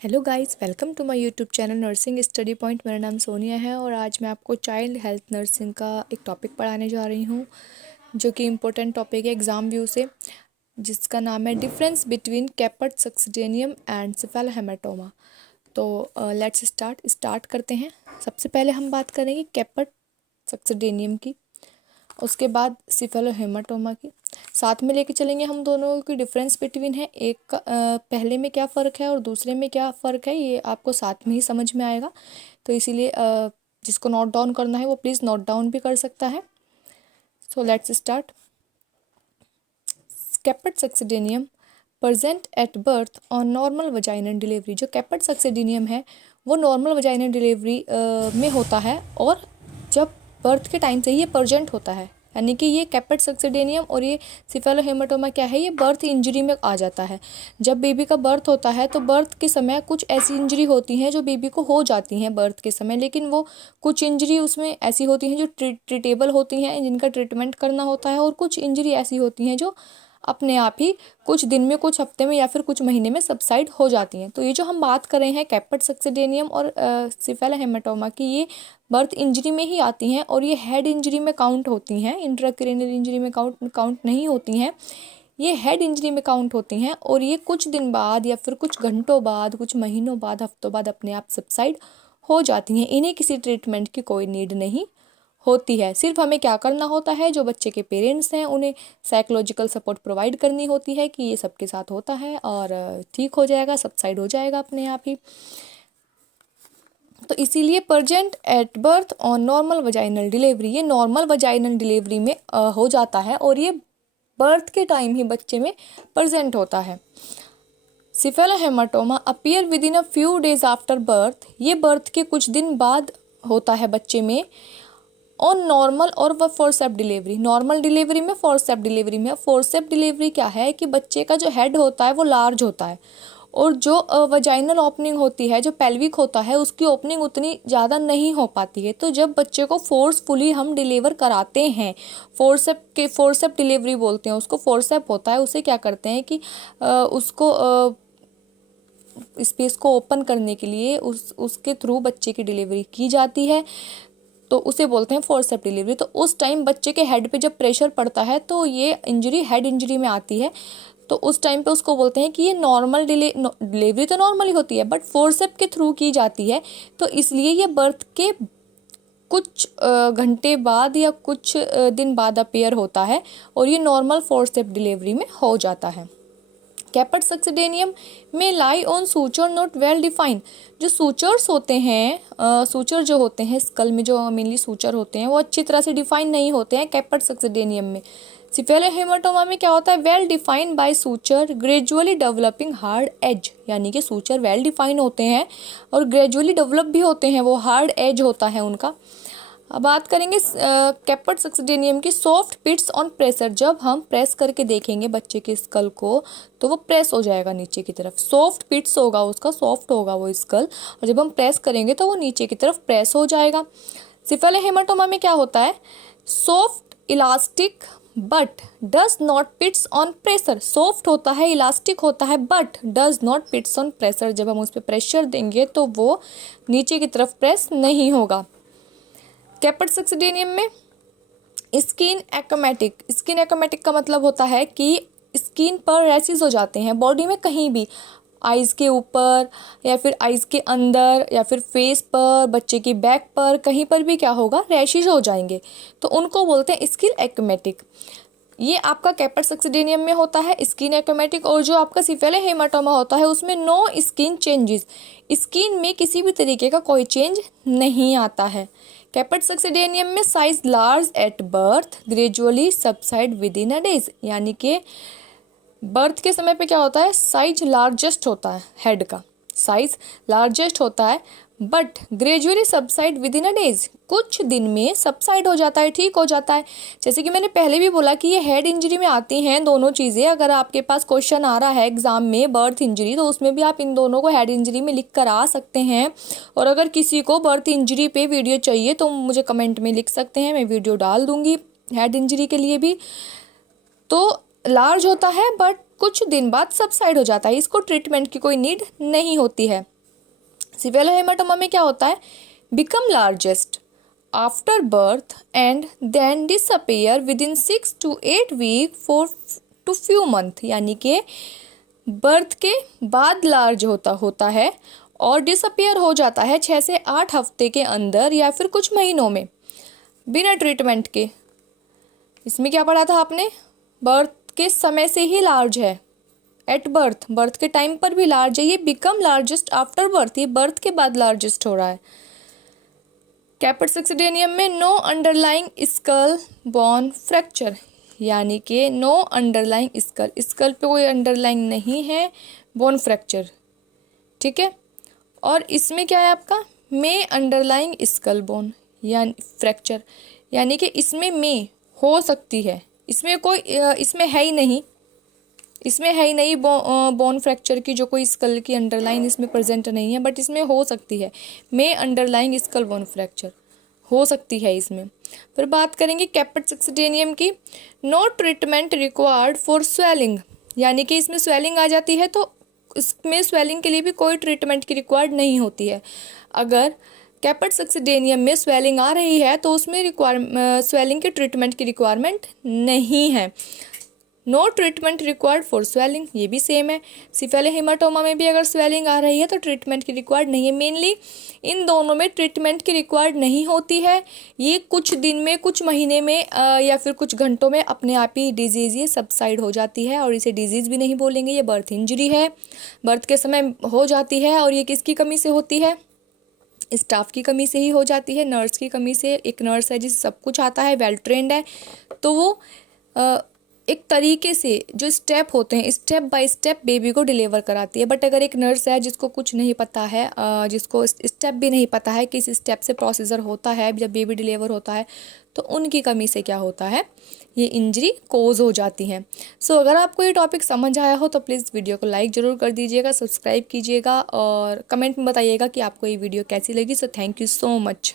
Hello guys, welcome to my YouTube channel nursing study point. मेरा नाम सोनिया है और आज मैं आपको चाइल्ड हेल्थ नर्सिंग का एक टॉपिक पढ़ाने जा रही हूँ जो कि इम्पोर्टेंट टॉपिक है एग्ज़ाम व्यू से, जिसका नाम है डिफरेंस बिटवीन कैपर्ट सक्सिडेनियम एंड सिफेलोहेमाटोमा। तो लेट्स स्टार्ट करते हैं। सबसे पहले हम बात करेंगे कैपर्ट सक्सिडेनियम की, उसके बाद सिफेलोहेमाटोमा की। साथ में लेके चलेंगे हम दोनों की डिफरेंस बिटवीन है, एक का पहले में क्या फ़र्क है और दूसरे में क्या फ़र्क है, ये आपको साथ में ही समझ में आएगा। तो इसीलिए जिसको नोट डाउन करना है वो प्लीज़ नोट डाउन भी कर सकता है। So let's start. Caput succedaneum present at birth और नॉर्मल वजाइनल डिलीवरी। जो कैपेट सक्सिडेनियम है वो नॉर्मल वजाइनल डिलीवरी में होता है और जब बर्थ के टाइम से ही ये प्रेजेंट होता है, यानी कि ये कैपेट सक्सिडेनियम और ये सिफेलोहेमाटोमा क्या है, ये बर्थ इंजरी में आ जाता है। जब बेबी का बर्थ होता है तो बर्थ के समय कुछ ऐसी इंजरी होती हैं जो बेबी को हो जाती हैं बर्थ के समय, लेकिन वो कुछ इंजरी उसमें ऐसी होती हैं जो ट्रीटेबल होती हैं, जिनका ट्रीटमेंट करना होता है, और कुछ इंजरी ऐसी होती हैं जो अपने आप ही कुछ दिन में, कुछ हफ्ते में या फिर कुछ महीने में सबसाइड हो जाती हैं। तो ये जो हम बात कर रहे हैं कैपेट सक्सिडेनियम और सिफेलोहेमाटोमा की, ये बर्थ इंजरी में ही आती हैं और ये हेड इंजरी में काउंट होती हैं, इंट्राक्रैनियल इंजरी में काउंट नहीं होती हैं। ये हेड इंजरी में काउंट होती हैं और ये कुछ दिन बाद या फिर कुछ घंटों बाद, कुछ महीनों बाद, हफ्तों बाद अपने आप सबसाइड हो जाती हैं। इन्हें किसी ट्रीटमेंट की कोई नीड नहीं होती है। सिर्फ हमें क्या करना होता है, जो बच्चे के पेरेंट्स हैं उन्हें साइकोलॉजिकल सपोर्ट प्रोवाइड करनी होती है कि ये सबके साथ होता है और ठीक हो जाएगा, सबसाइड हो जाएगा अपने आप ही। तो इसीलिए प्रेजेंट एट बर्थ और नॉर्मल वजाइनल डिलीवरी, ये नॉर्मल वजाइनल डिलीवरी में हो जाता है और ये बर्थ के टाइम ही बच्चे में प्रेजेंट होता है। Cephalohaematoma appear within a few days after birth, ये बर्थ के कुछ दिन बाद होता है बच्चे में। और नॉर्मल और व फोर्सेप डिलीवरी, नॉर्मल डिलीवरी में, फोर्सेप डिलीवरी में। फोर्सेप डिलीवरी क्या है कि बच्चे का जो हेड होता है वो लार्ज होता है और जो वजाइनल ओपनिंग होती है, जो पेल्विक होता है, उसकी ओपनिंग उतनी ज़्यादा नहीं हो पाती है। तो जब बच्चे को फोर्सफुली हम डिलीवर कराते हैं, फोर्सेप डिलीवरी बोलते हैं उसको, फोर्सेप होता है, उसे क्या करते हैं कि उसको स्पेस को ओपन करने के लिए उसके थ्रू बच्चे की डिलीवरी की जाती है, तो उसे बोलते हैं फोर्सेप डिलीवरी। तो उस टाइम बच्चे के हेड पे जब प्रेशर पड़ता है तो ये इंजरी हेड इंजरी में आती है, तो उस टाइम पे उसको बोलते हैं कि ये नॉर्मल डिलीवरी तो नॉर्मली होती है बट फोर्सेप के थ्रू की जाती है, तो इसलिए ये बर्थ के कुछ घंटे बाद या कुछ दिन बाद अपीयर होता है और ये नॉर्मल फोर्सेप डिलीवरी में हो जाता है। कैपेट सक्सिडेनियम में lie on suture not well defined. जो सूचर्स होते हैं, सूचर जो होते हैं स्कल में, जो मेनली सूचर होते हैं, वो अच्छी तरह से डिफाइन नहीं होते हैं कैपेट सक्सिडेनियम में। सिफेलोहेमाटोमा में क्या होता है, well defined by suture gradually developing hard edge, यानी कि सूचर वेल डिफाइन होते हैं और ग्रेजुअली डेवलप भी होते हैं, वो हार्ड एज होता है उनका। अब बात करेंगे कैपेट सक्सिडेनियम की सॉफ्ट पिट्स ऑन प्रेशर। जब हम प्रेस करके देखेंगे बच्चे के स्कल को तो वो प्रेस हो जाएगा नीचे की तरफ, सॉफ्ट पिट्स होगा उसका, सॉफ्ट होगा वो स्कल, और जब हम प्रेस करेंगे तो वो नीचे की तरफ प्रेस हो जाएगा। सिफेलोहेमाटोमा में क्या होता है, soft elastic but does not pits on pressure. Soft होता है, इलास्टिक होता है, but does not pits on pressure. जब हम उस पर प्रेशर देंगे तो वो नीचे की तरफ प्रेस नहीं होगा। कैपेट सक्सिडेनियम में स्किन एक्रोमेटिक, स्किन एक्रोमेटिक का मतलब होता है कि स्किन पर रैशेज हो जाते हैं बॉडी में, कहीं भी, आइज़ के ऊपर या फिर आइज़ के अंदर या फिर फेस पर, बच्चे की बैक पर, कहीं पर भी क्या होगा, रैशेज हो जाएंगे, तो उनको बोलते हैं स्किन एक्रोमेटिक। ये आपका कैपेट सक्सिडेनियम में होता है स्किन एक्रोमेटिक, और जो आपका सिफेलोहेमाटोमा होता है उसमें नो स्किन चेंजेस, स्किन में किसी भी तरीके का कोई चेंज नहीं आता है। कैपेट सक्सिडेनियम में size large at birth gradually subside with in a days, यानी कि बर्थ के समय पे क्या होता है, साइज लार्जेस्ट होता है, हेड का साइज लार्जेस्ट होता है, but gradually subside with in a days, कुछ दिन में सबसाइड हो जाता है, ठीक हो जाता है। जैसे कि मैंने पहले भी बोला कि ये हेड इंजरी में आती हैं दोनों चीज़ें। अगर आपके पास क्वेश्चन आ रहा है एग्जाम में बर्थ इंजरी, तो उसमें भी आप इन दोनों को हेड इंजरी में लिख कर आ सकते हैं। और अगर किसी को बर्थ इंजरी पे वीडियो चाहिए तो मुझे कमेंट में लिख सकते हैं, मैं वीडियो डाल दूंगी हेड इंजरी के लिए भी। तो लार्ज होता है बट कुछ दिन बाद सबसाइड हो जाता है, इसको ट्रीटमेंट की कोई नीड नहीं होती है। सिफेलोहेमाटोमा में क्या होता है, become largest after birth and then disappear within 6 to 8 week for to few month, यानी कि बर्थ के बाद लार्ज होता है और डिसअपियर हो जाता है 6 से 8 हफ्ते के अंदर या फिर कुछ महीनों में बिना ट्रीटमेंट के। इसमें क्या पढ़ा था आपने, बर्थ के समय से ही लार्ज है, एट बर्थ के टाइम पर भी लार्ज है, ये बिकम लार्जेस्ट आफ्टर बर्थ, ये बर्थ के बाद लार्जेस्ट हो रहा है। कैपेट सक्सिडेनियम में no underlying skull bone fracture, यानी कि नो अंडरलाइंग स्कल पे कोई अंडरलाइंग नहीं है, बोन फ्रैक्चर, ठीक है। और इसमें क्या है आपका, मे अंडरलाइंग स्कल बोन यानी फ्रैक्चर, यानी कि इसमें में हो सकती है, इसमें कोई इसमें है ही नहीं, इसमें है ही नहीं बोन फ्रैक्चर की जो कोई स्कल की अंडरलाइन इसमें प्रेजेंट नहीं है, बट इसमें हो सकती है, में अंडरलाइंग स्कल बोन फ्रैक्चर हो सकती है इसमें। फिर बात करेंगे कैपेट सक्सिडेनियम की, no treatment required for swelling, यानी कि इसमें स्वेलिंग आ जाती है तो इसमें स्वेलिंग के लिए भी कोई ट्रीटमेंट की रिक्वायर्ड नहीं होती है। अगर कैपेट सक्सिडेनियम में स्वेलिंग आ रही है तो उसमें स्वेलिंग के ट्रीटमेंट की रिक्वायरमेंट नहीं है। No treatment required for swelling, ये भी सेम है। सिफेलोहेमाटोमा में भी अगर स्वेलिंग आ रही है तो ट्रीटमेंट की रिक्वायर्ड नहीं है। मेनली इन दोनों में ट्रीटमेंट की रिक्वायर्ड नहीं होती है, ये कुछ दिन में, कुछ महीने में या फिर कुछ घंटों में अपने आप ही डिजीज़ ये सबसाइड हो जाती है, और इसे डिजीज़ भी नहीं बोलेंगे, ये बर्थ इंजरी है, बर्थ के समय हो जाती है। और ये किसकी कमी से होती है, स्टाफ की कमी से ही हो जाती है, नर्स की कमी से। एक नर्स है जिसे सब कुछ आता है, वेल ट्रेंड है, तो वो एक तरीके से जो स्टेप होते हैं स्टेप बाय स्टेप बेबी को डिलीवर कराती है। बट अगर एक नर्स है जिसको कुछ नहीं पता है, जिसको स्टेप भी नहीं पता है किस स्टेप से प्रोसीजर होता है जब बेबी डिलीवर होता है, तो उनकी कमी से क्या होता है, ये इंजरी कोज हो जाती है। सो अगर आपको ये टॉपिक समझ आया हो तो प्लीज़ वीडियो को लाइक ज़रूर कर दीजिएगा, सब्सक्राइब कीजिएगा और कमेंट में बताइएगा कि आपको ये वीडियो कैसी लगी। So thank you so much.